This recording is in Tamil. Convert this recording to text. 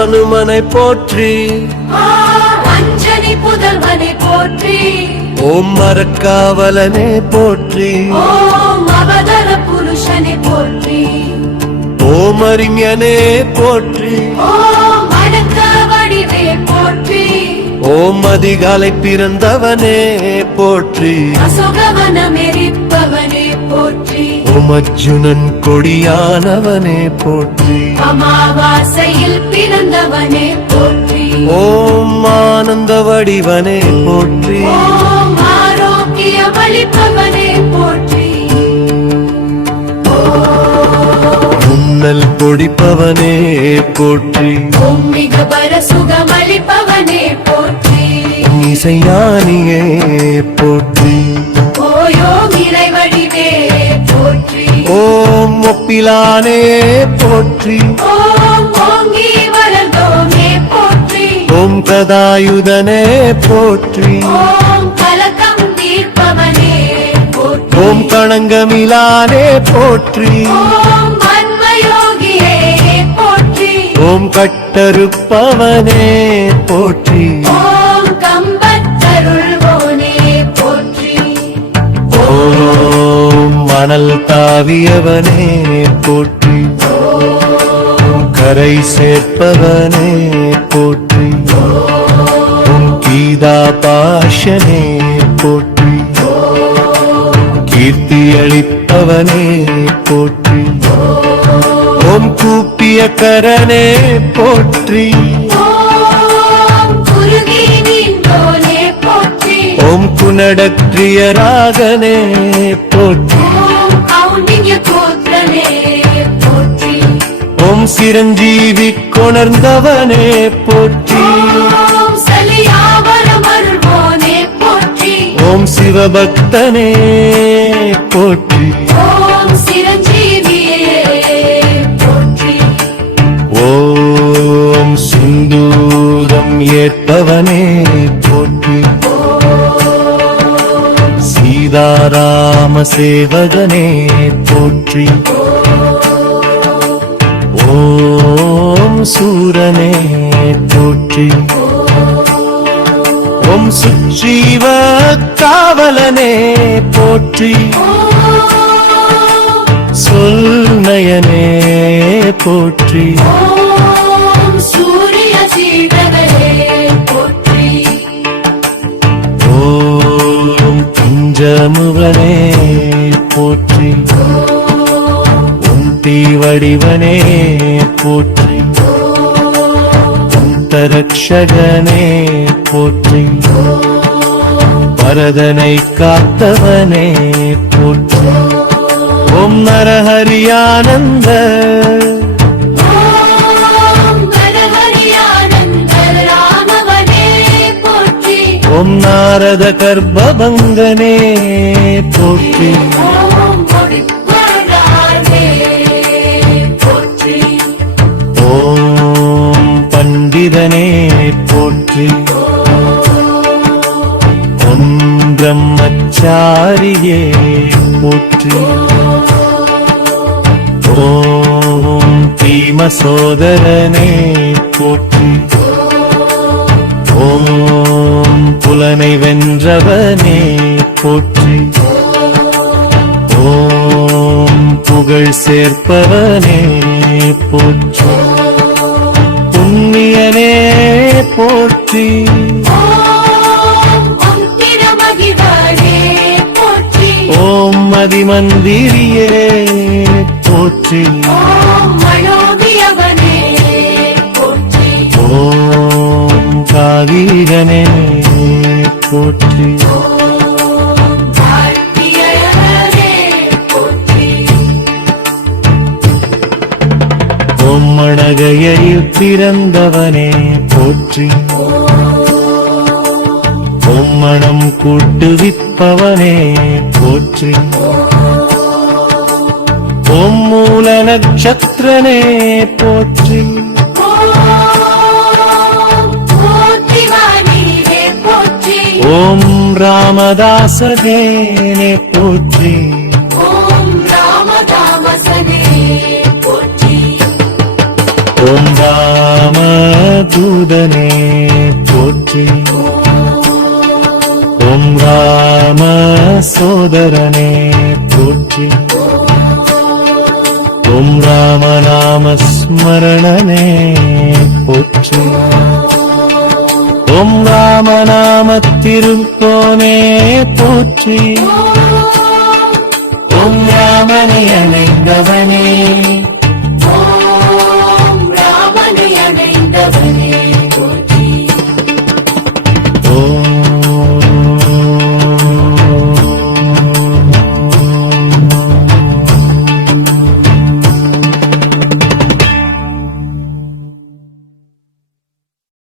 அனுமனை போற்றி அஞ்சனி புதல்வனை போற்றி ஓம் மரக்காவலனே போற்றி ஓம் அவதர புருஷனை போற்றி ஓம் அறிஞனே போற்றி ஓம் அடக்க வடிவே போற்றி ஓம் அதிகாலை பிறந்தவனே போற்றி அசோகவனம் எரிப்பவனே போற்றி ஓம் அர்ஜுனன் கொடியானவனே போற்றி அமாவாசையில் பிறந்தவனே போற்றி ஓம் ஆனந்த வடிவனே போற்றி ஓம் ஆரோக்கிய வலிப்பவனே போற்றி முன்னல் பொடிப்பவனே போற்றி ஓம் மிக பர சுகமளிப்பவனே போற்றி இசையானியே போற்றி ஓயோம் இறைவடிவே போற்றி ஓம் ஒப்பிலானே போற்றி ஓம் ஓங்கி வளர்ந்தோமே போற்றி ஓம் கதாயுதனே போற்றி ஓம் கலக்கம் தீர்ப்பவனே போற்றி ஓம் கணங்கமிலானே போற்றி ஓம் மன்மயோகியே போற்றி ஓம் கட்டறுப்பவனே போற்றி ஓம் கம்பத்தருள்வோனே போற்றி ஓம் மணல் தாவியவனே போற்றி ஓம் கரை சேர்ப்பவனே போற்றி ஓம் கீதா பாஷனே போற்றி கீர்த்தி அளிப்பவனே போற்றி ஓம் கூப்பிய கரனே போற்றி ஓம் குருகி நின்றோனே போற்றி ஓம் குணடற்றிய ராகனே போற்றி ஓம் கௌண்டின்ய கோத்திரனே போற்றி ஓம் சிரஞ்சீவி கொணர்ந்தவனே போற்றி ஓம் சலியாவரம் அருள்வோனே போற்றி ஓம் சிவபக்தனே போற்றி ஓம் சிரஞ்சீவியே போற்றி ஓம் சிந்தூரம் ஏற்பவனே போற்றி சீதாராம சேவகனே போற்றி ஓம் சூரனே போற்றி ஓம் சுஜீவ காவலனே போற்றி சொல்நயனே போற்றி ஓம் சூரிய சீடகளே போற்றி ஓம் பஞ்சமுகனே போற்றி ஓம் தீவடிவனே போற்றி அந்தரக்ஷகனே போற்றி பரதனை காத்தவனே போற்றி ஓம் நரஹரியானந்த ஓம் கரஹரியானந்த ராமவனே போற்றி ஓம் நாரத கர்ப்பபங்கனே போற்றி ஓம் கொடிக்குழலானே போற்றி ஓம் பண்டிதனே போற்றி ஓம் பிரம்மச்சாரியே போற்றி ஓம் பீம சோதரனே போற்றி ஓம் புலனை வென்றவனே போற்றி ஓம் புகழ் சேர்ப்பவனே போற்றி புண்ணியனே போற்றி ஓம் திருமகிவனே போற்றி ஓம் மதிமந்திரியே போற்றி ஓம் மனோபியவனே போற்றி ஓம் காகீரனே போற்றி ஓம் வாழ்த்தியவனே போற்றி ஓம் மணகையில் பிறந்தவனே போற்றி ஓம் மணம் கூட்டுவிப்பவனே போற்றி ஓம் மூல நட்சத்திரனே போற்றி ஓம் போற்றிவானீரே போற்றி ஓம் ராமதாசனே போற்றி ஓம் ராமதாமசனே போற்றி ஓம் ராம ராம தூதனே போற்றி ஓம் ராம சோதரனே போற்றி ஓம் ராம நாம ஸ்மரணனே போற்றி ஓம் ராம நாம திருப்போனே போற்றி ஓம் ராமனை அணைந்தவனே